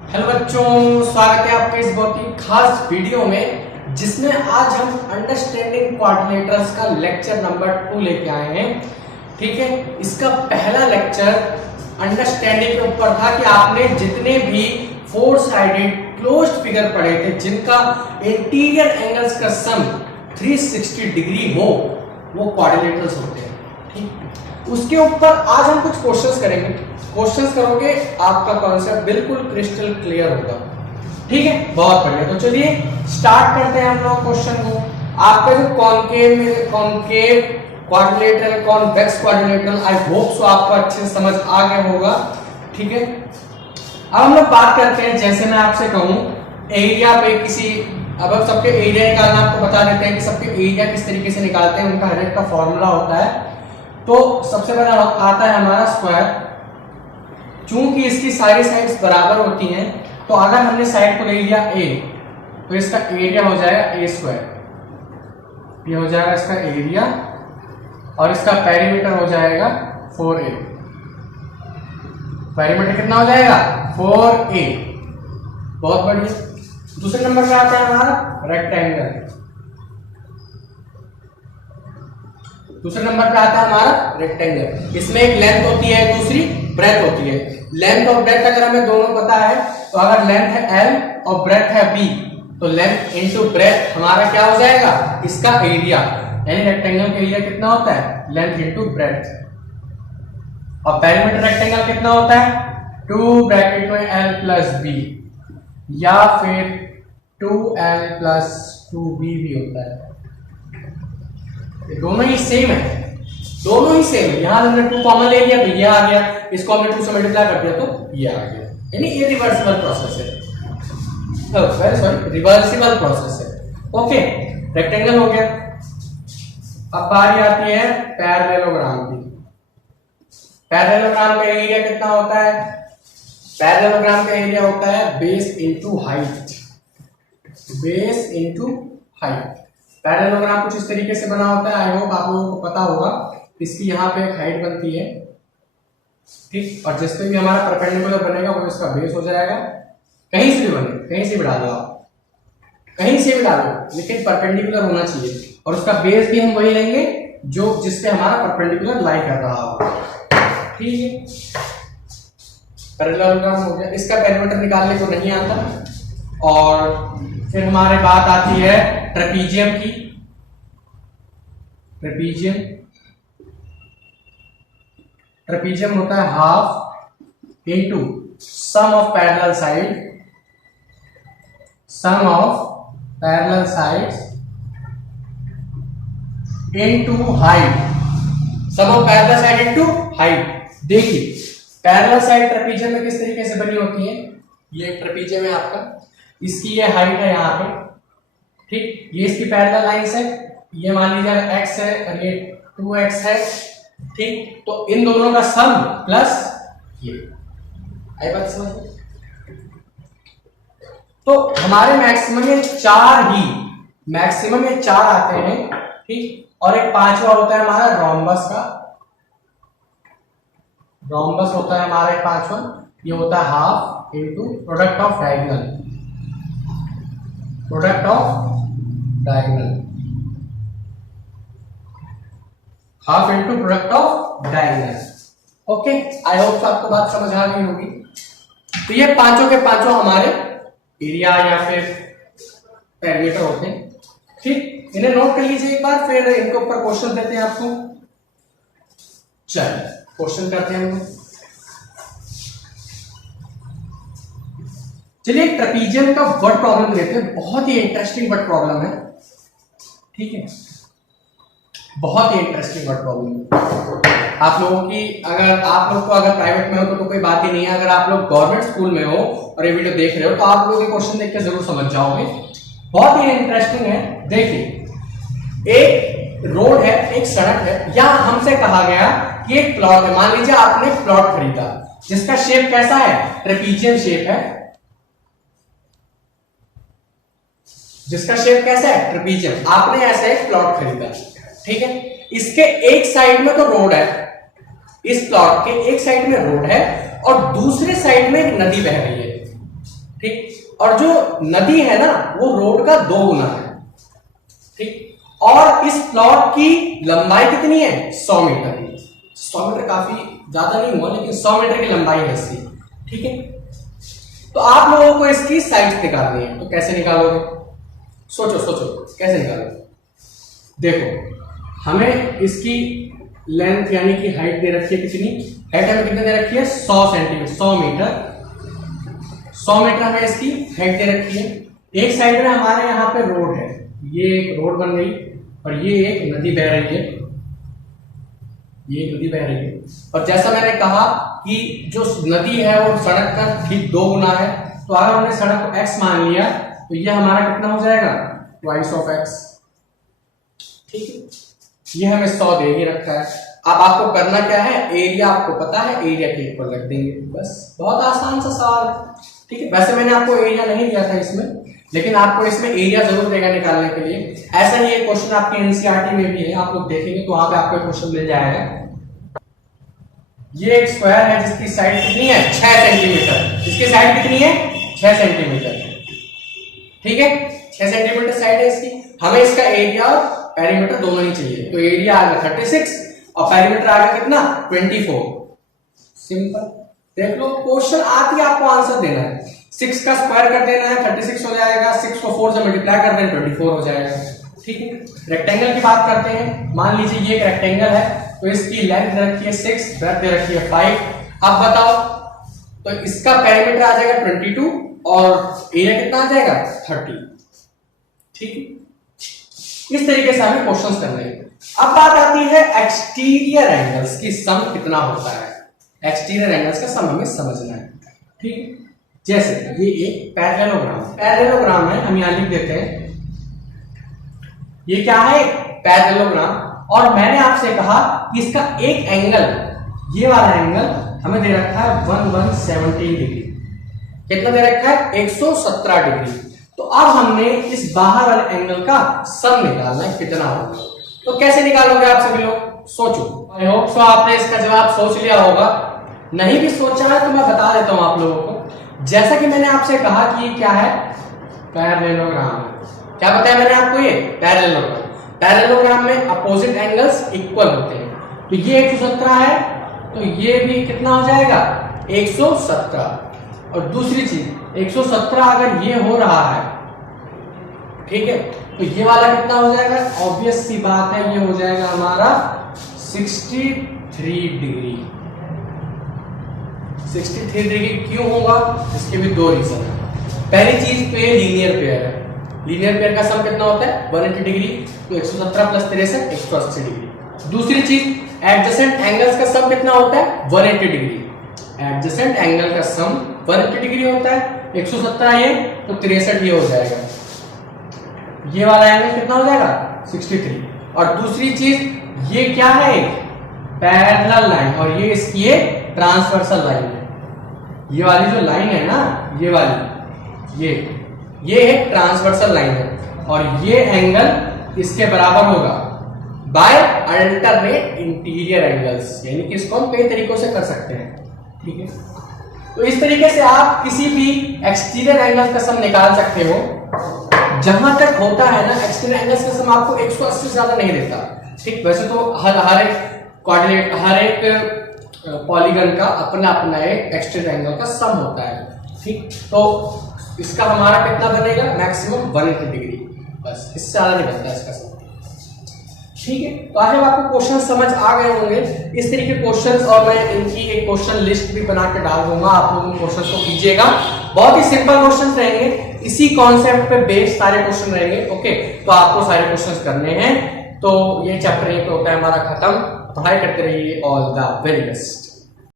Hello बच्चों, स्वागत है आपका इस बहुत ही खास वीडियो में जिसमें आज हम अंडरस्टैंडिंग क्वाड्रिलेटरल्स का लेक्चर नंबर 2 लेके आए हैं। ठीक है, इसका पहला लेक्चर अंडरस्टैंडिंग के ऊपर था कि आपने जितने भी फोर साइडेड क्लोज्ड फिगर पढ़े थे जिनका इंटीरियर एंगल्स का सम 360 डिग्री हो वो क्वाड्रिलेटरल्स होते हैं। ठीक, उसके ऊपर आज हम कुछ क्वेश्चंस करेंगे। क्वेश्चंस करोगे आपका कॉन्सेप्ट बिल्कुल क्रिस्टल क्लियर होगा। ठीक है, बहुत बढ़िया। तो चलिए स्टार्ट करते हैं हम लोग क्वेश्चन को। आपका जो concave quadrilateral, convex quadrilateral, I hope so आपको अच्छे से समझ आ गया होगा। ठीक है, अब हम लोग बात करते हैं, जैसे मैं आपसे कहूं एरिया पे किसी, अब हम सबके एरिया निकालना आपको बता देते हैं कि सबके एरिया किस तरीके से निकालते हैं, उनका हर एक का फॉर्मूला होता है। तो सबसे पहले आता है हमारा स्क्वायर। चूंकि इसकी सारी साइड्स बराबर होती हैं तो अगर हमने साइड को ले लिया a तो इसका एरिया हो जाएगा a स्क्वायर, ये हो जाएगा इसका एरिया, और इसका पेरीमीटर हो जाएगा 4a। पेरीमीटर कितना हो जाएगा 4a। बहुत बढ़िया। दूसरे नंबर पे आता है हमारा रेक्टेंगल। दूसरे नंबर पे आता है हमारा रेक्टेंगल। इसमें एक लेंथ होती है, दूसरी ब्रेथ होती है। लेंथ और ब्रेथ अगर हमें दोनों पता है तो अगर लेंथ है L और ब्रेथ है B तो लेंथ इनटू ब्रेथ हमारा क्या हो जाएगा, इसका एरिया। यानी रेक्टेंगल का एरिया कितना होता है, लेंथ इनटू ब्रेथ। और पेरीमीटर रेक्टेंगल कितना होता है 2 ब्रैकेट में L प्लस B, या फिर 2L प्लस 2B भी होता है। दोनों ही सेम है, दोनों ही सेम है। यहां हमने 2 कॉमन ले लिया तो ये आ गया, इसको हमने 2 से मल्टीप्लाई कर दिया तो ये आ गया। यानी ये रिवर्सिबल प्रोसेस है, रिवर्सिबल प्रोसेस है। ओके, रेक्टेंगल हो गया। अब बारी आती है पैरेललोग्राम की। पैरेललोग्राम का एरिया कितना होता है, पैरेललोग्राम का एरिया होता है base into height. Base into height. Parallelogram कुछ इस तरीके से बना होता है, आई होप आप लोगों को पता होगा। इसकी यहाँ पे एक हाइट बनती है, ठीक, और जिस पे भी हमारा परपेंडिकुलर बनेगा वो इसका बेस हो जाएगा। कहीं से भी बने, कहीं से भी डालो आप, कहीं से भी डालो, लेकिन परपेंडिकुलर होना चाहिए। और उसका बेस भी हम वही लेंगे जो जिसपे हमारा परपेंडिकुलर लाई कर रहा हो। ठीक है, पैरेललोग्राम हो गया। इसका पेरीमीटर निकालने को नहीं आता। और फिर हमारे बात आती है ट्रेपीजियम की। ट्रेपीजियम होता है half into sum of parallel side, sum of parallel sides into height. Sum of parallel side into height. देखिए पैरेलल साइड ट्रेपीजियम में किस तरीके से बनी होती है। ये एक ट्रेपीजियम है आपका, इसकी ये हाइट है यहाँ पे, ठीक, ये इसकी पैरेलल लाइंस है। ये मान लीजिए x है और ये 2x है, ठीक। तो इन दोनों का सम प्लस ये, आई बात समझ में? तो हमारे मैक्सिमम में 4 ही, मैक्सिमम में 4 आते हैं, ठीक। और एक पांचवा होता है हमारा रोम्बस का। रोम्बस होता है हमारा एक पांचवा, ये होता है half into product of diagonal, product of diagonal, half into product of diagonal. Okay, I hope आपको बात समझ आ गई होगी। तो ये पांचों के पांचों हमारे एरिया या फिर पेरीमीटर होते हैं, ठीक। इन्हें नोट कर लीजिए एक बार, फिर इनके ऊपर क्वेश्चन देते हैं आपको। चलिए क्वेश्चन करते हैं हम लोग। चलिए ट्रेपीजियम का वर्ड प्रॉब्लम लेते हैं। बहुत ही इंटरेस्टिंग वर्ड प्रॉब्लम है, ठीक है, बहुत ही इंटरेस्टिंग वर्ड प्रॉब्लम। आप लोगों की, अगर आप लोग को अगर प्राइवेट में हो तो कोई बात ही नहीं है। अगर आप लोग गवर्नमेंट स्कूल में हो और ये वीडियो देख रहे हो तो आप लोग ये क्वेश्चन देख के जरूर समझ जाओगे। बहुत ही इंटरेस्टिंग है। देखिए एक रोड है, एक सड़क है, यहां हमसे कहा गया कि एक प्लॉट है। मान लीजिए आपने प्लॉट खरीदा जिसका शेप कैसा है, ट्रेपीजियम शेप है, जिसका शेप कैसा है, ट्रेपीजियम। आपने ऐसा एक प्लॉट खरीदा, ठीक है। इसके एक साइड में तो रोड है, इस प्लॉट के एक साइड में रोड है और दूसरे साइड में एक नदी बह रही है। ठीक। और जो नदी है ना वो रोड का 2 गुना है, ठीक। और इस प्लॉट की लंबाई कितनी है? 100 मीटर। 100 मीटर काफी ज्यादा नहीं हुआ, लेकिन 100 मीटर की लंबाई है इसकी, ठीक है। तो आप लोगों को इसकी साइड निकालनी है, तो कैसे निकालोगे? सोचो सोचो कैसे निकालोगे। देखो हमें इसकी लेंथ यानी कि हाइट दे रखी है, कितनी हाइट हमें कितनी दे रखी है? 100 सेंटीमीटर, 100 मीटर। 100 मीटर हमें इसकी हाइट दे रखी है। एक साइड में हमारे यहाँ पे रोड है, ये एक रोड बन गई और ये एक नदी बह रही है, ये नदी बह रही है। और जैसा मैंने कहा कि जो नदी है वो सड़क का ठीक 2 गुना है, तो अगर हमने सड़क को x मान लिया तो ये हमारा कितना हो जाएगा? ट्वाइस ऑफ x, ठीक है। ये हमें 100 दे ही रखा है। अब आपको करना क्या है? एरिया आपको पता है, एरिया के ऊपर रख देंगे, बस। बहुत आसान सा सवाल है, ठीक है। वैसे मैंने आपको एरिया नहीं दिया था इसमें, लेकिन आपको इसमें एरिया जरूर देगा निकालने के लिए। ऐसा ही एक क्वेश्चन आपके एनसीईआरटी में भी है, आप लोग देखेंगे तो वहां पे आपको क्वेश्चन मिल जाएगा। ये एक स्क्वायर है जिसकी साइड कितनी है? 6 सेंटीमीटर। इसकी साइड कितनी है? 6 सेंटीमीटर, ठीक है। 6 सेंटीमीटर साइड है इसकी। हमें इसका एरिया और पेरीमीटर दोनों ही चाहिए, तो एरिया आ गया 36 और पेरीमीटर आ गया कितना? 24। सिंपल, देख लो क्वेश्चन आती है, आपको आंसर देना है। 6 का स्क्वायर कर देना है, 36 हो जाएगा। 6 को 4 से मल्टीप्लाई कर देना, 24 हो जाएगा, ठीक है। रेक्टेंगल की बात करते हैं। मान लीजिए ये एक रेक्टेंगल है, तो इसकी लेंथ दे रखी है 6, ब्रेड्थ दे रखी है 5। अब बताओ, तो इसका पेरीमीटर आ जाएगा 22 और एरिया कितना आ जाएगा? 30, ठीक है। इस तरीके से हमें क्वेश्चंस करने हैं। अब बात आती है एक्सटीरियर एंगल्स की सम कितना होता है। एक्सटीरियर एंगल्स का सम हमें समझना है, ठीक। जैसे ये एक पैरेललोग्राम है, हम यहां लिख देते हैं। ये क्या है? पैरेललोग्राम। और मैंने आपसे कहा कि इसका एक एंगल, ये वाला एंगल हमें दे रखा है 117 डिग्री। कितना दे रखा है? 117 डिग्री। तो अब हमने इस बाहर वाले एंगल का सम निकालना है, कितना होगा। तो कैसे निकालोगे आप सभी लोग? सोचो। आई होप सो आपने इसका जवाब सोच लिया होगा। नहीं भी सोचा है तो मैं बता देता हूं आप लोगों को। जैसा कि मैंने आपसे कहा कि ये क्या है? पैरेललोग्राम। क्या बताया मैंने आपको? ये पैरेललोग्राम। पैरेललोग्राम में अपोजिट एंगल्स इक्वल होते हैं। तो ये 117 है, तो ये भी कितना हो जाएगा? 117। और दूसरी चीज 117 अगर ये हो रहा है, ठीक है, तो ये वाला कितना हो जाएगा? ऑब्वियस सी बात है, ये हो जाएगा हमारा 63 डिग्री। 63 डिग्री क्यों होगा? इसके भी 2 रीजन है। पहली चीज तो ये लीनियर पेयर है। लीनियर पेयर का सम कितना होता है? 180 डिग्री। तो 117 प्लस 63 180 डिग्री। दूसरी चीज एडजेसेंट एंगल्स का सम कितना होता है? 180 डिग्री। एडजेसेंट एंगल का सम 180 डिग्री होता है। 117 ये तो 63 ये हो जाएगा। ये वाला एंगल कितना हो जाएगा? 63। और दूसरी चीज ये क्या है? पैरेलल लाइन, और ये इसकी ट्रांसवर्सल लाइन है। ये वाली जो लाइन है ना, ये वाली, ये एक ट्रांसवर्सल लाइन है और ये एंगल इसके बराबर होगा बाय अल्टरनेट इंटीरियर एंगल्स। यानी कि इसको हम कई तरीकों से कर सकते हैं, ठीक है। तो इस तरीके से आप किसी भी एक्सटीरियर एंगल का सम निकाल सकते हो। जहां तक होता है ना, एक्सटीरियर एंगल्स का सम आपको 180 से ज्यादा नहीं देता, ठीक। वैसे तो हर एक कोऑर्डिनेट, हर एक पॉलीगन का अपना अपना एक एक्सटीरियर एंगल का सम होता है, ठीक। तो इसका हमारा कितना बनेगा? मैक्सिमम 180 डिग्री, बस, इससे ज्यादा नहीं बनता इसका सम, ठीक है। तो आज आपको क्वेश्चन समझ आ गए होंगे। इस तरीके क्वेश्चंस, और मैं इनकी एक क्वेश्चन लिस्ट भी बना के डाल दूंगा, आप लोग क्वेश्चन को कीजिएगा। बहुत ही सिंपल क्वेश्चंस रहेंगे, इसी कॉन्सेप्ट पे बेस्ड सारे क्वेश्चन रहेंगे, ओके। तो आपको सारे क्वेश्चंस करने हैं। तो ये चैप्टर 1 होता है हमारा खत्म। पढ़ाई करते रहिए। All the very best.